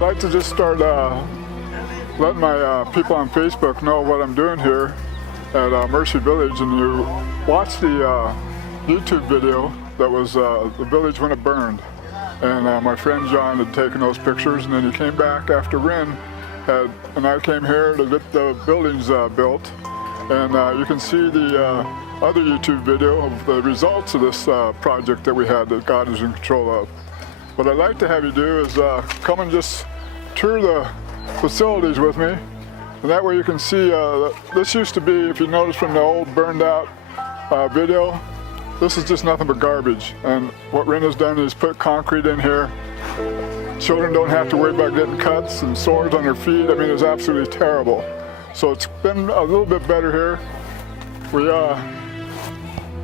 I'd like to just start letting my people on Facebook know what I'm doing here at Mercy Village. And you watched the YouTube video that was the village when it burned. And my friend John had taken those pictures, and then he came back after Rin and I came here to get the buildings built. And you can see the other YouTube video of the results of this project that we had that God is in control of. What I'd like to have you do is come and just tour the facilities with me. And that way you can see, this used to be, if you notice from the old burned out video, this is just nothing but garbage. And what Rin has done is put concrete in here. Children don't have to worry about getting cuts and sores on their feet. I mean, it's absolutely terrible. So it's been a little bit better here.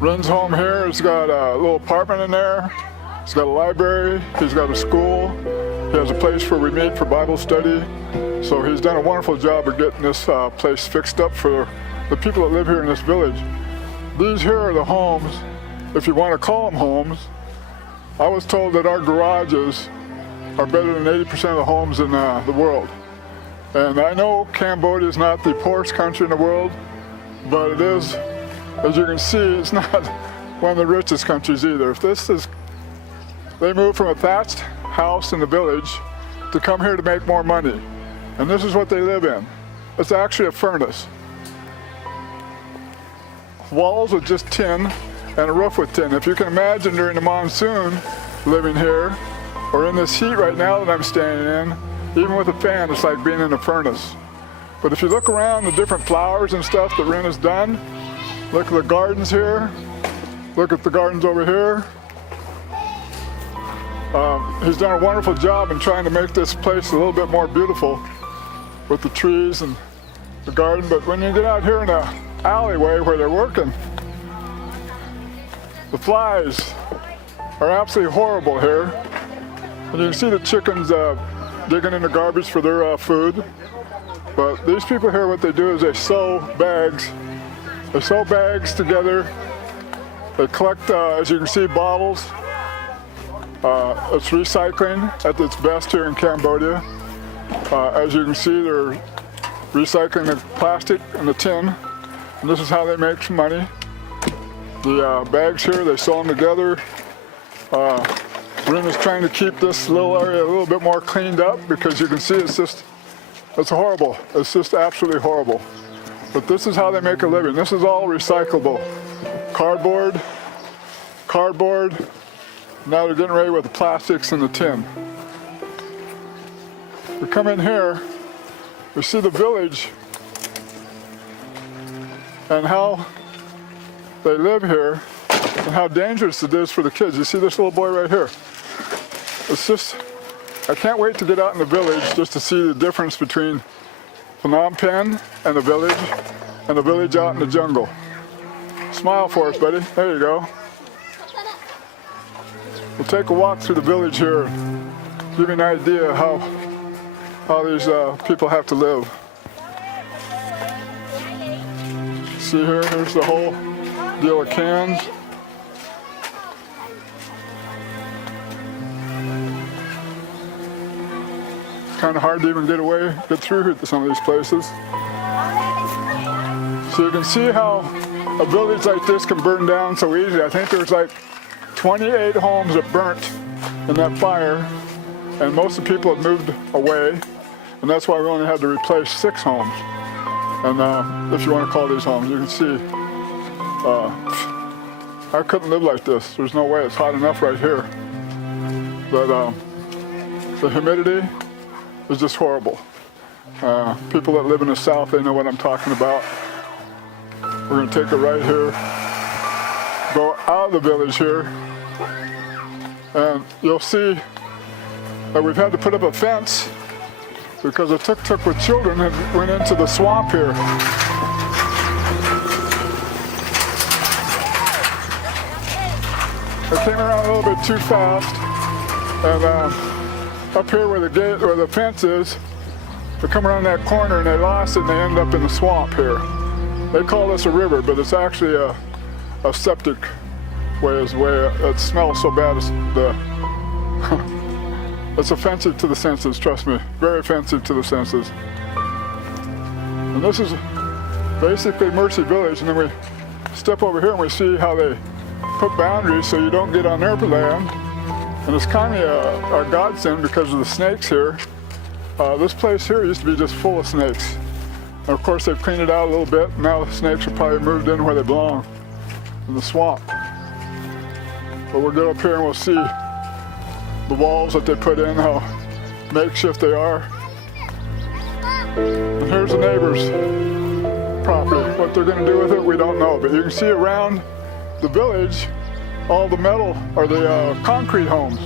Rin's home here has got a little apartment in there. He's got a library, he's got a school, he has a place where we meet for Bible study. So he's done a wonderful job of getting this place fixed up for the people that live here in this village. These here are the homes, if you want to call them homes. I was told that our garages are better than 80% of the homes in the world. And I know Cambodia is not the poorest country in the world, but it is, as you can see, it's not one of the richest countries either. They moved from a thatched house in the village to come here to make more money. And this is what they live in. It's actually a furnace. Walls with just tin and a roof with tin. If you can imagine during the monsoon living here, or in this heat right now that I'm standing in, even with a fan, it's like being in a furnace. But if you look around the different flowers and stuff that Rin has done, look at the gardens here, look at the gardens over here. He's done a wonderful job in trying to make this place a little bit more beautiful with the trees and the garden. But when you get out here in the alleyway where they're working, the flies are absolutely horrible here. And you can see the chickens digging in the garbage for their food. But these people here, what they do is they sew bags. They sew bags together. They collect, as you can see, bottles. It's recycling at its best here in Cambodia. As you can see, they're recycling the plastic and the tin, and this is how they make some money. The bags here, they sew them together. Rin is trying to keep this little area a little bit more cleaned up because you can see it's horrible. It's just absolutely horrible. But this is how they make a living. This is all recyclable. Cardboard. Now they're getting ready with the plastics and the tin. We come in here, we see the village and how they live here and how dangerous it is for the kids. You see this little boy right here? It's just, I can't wait to get out in the village just to see the difference between Phnom Penh and the village out in the jungle. Smile for us, buddy. There you go. We'll take a walk through the village here and give you an idea how these people have to live. See here, here's the whole deal of cans. It's kind of hard to even get through here to some of these places. So you can see how a village like this can burn down so easily. I think there's like 28 homes that burnt in that fire, and most of the people have moved away, and that's why we only had to replace 6 homes. And if you want to call these homes, you can see, I couldn't live like this. There's no way. It's hot enough right here. But the humidity is just horrible. People that live in the south, they know what I'm talking about. We're going to take it right here, go out of the village here, and you'll see that we've had to put up a fence because a tuk-tuk with children went into the swamp here. They came around a little bit too fast, and up here where the fence is, they come around that corner and they lost it and they end up in the swamp here. They call this a river, but it's actually a septic way. It smells so bad. It's offensive to the senses, trust me. Very offensive to the senses. And this is basically Mercy Village, and then we step over here and we see how they put boundaries so you don't get on their land. And it's kind of a godsend because of the snakes here. This place here used to be just full of snakes. And of course they've cleaned it out a little bit. Now the snakes are probably moved in where they belong, in the swamp. But we'll get up here and we'll see the walls that they put in, how makeshift they are. And here's the neighbor's property. What they're going to do with it, we don't know. But you can see around the village, all the metal, or the concrete homes.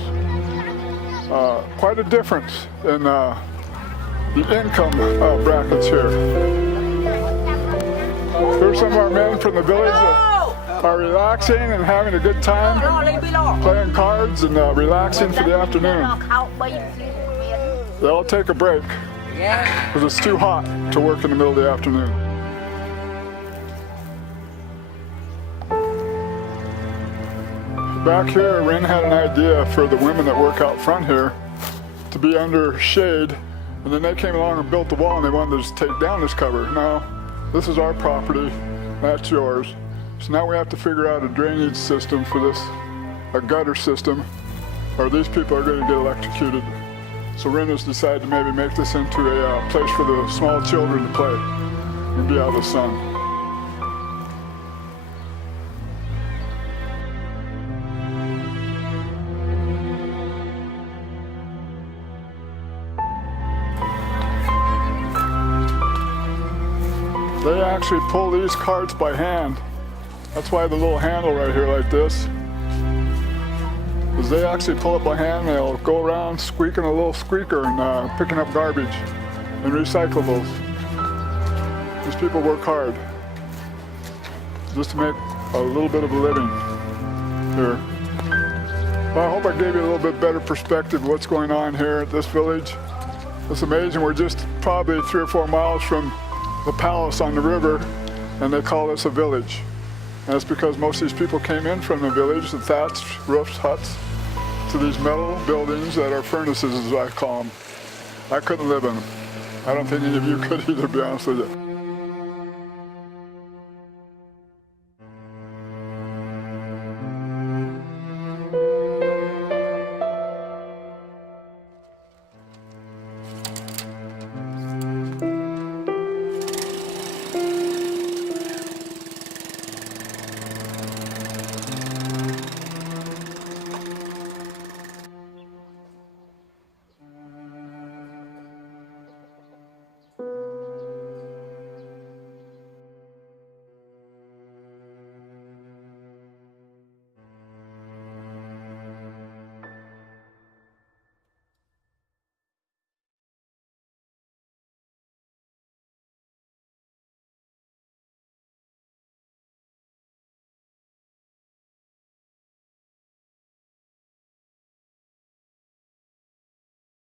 Quite a difference in the income brackets here. Here's some of our men from the village that are relaxing and having a good time, playing cards and relaxing for the afternoon. They'll take a break because it's too hot to work in the middle of the afternoon. Back here, Rin had an idea for the women that work out front here to be under shade, and then they came along and built the wall and they wanted to just take down this cover. Now, this is our property, that's yours. So now we have to figure out a drainage system for this, a gutter system, or these people are going to get electrocuted. So Rin has decided to maybe make this into a place for the small children to play and be out of the sun. They actually pull these carts by hand. That's why the little handle right here like this. Because they actually pull it by hand, they'll go around squeaking a little squeaker and picking up garbage and recyclables. These people work hard just to make a little bit of a living here. Well, I hope I gave you a little bit better perspective of what's going on here at this village. It's amazing, we're just probably 3 or 4 miles from the palace on the river, and they call this a village. And it's because most of these people came in from the village, the thatched roofed huts, to these metal buildings that are furnaces, as I call them. I couldn't live in them. I don't think any of you could either, to be honest with you.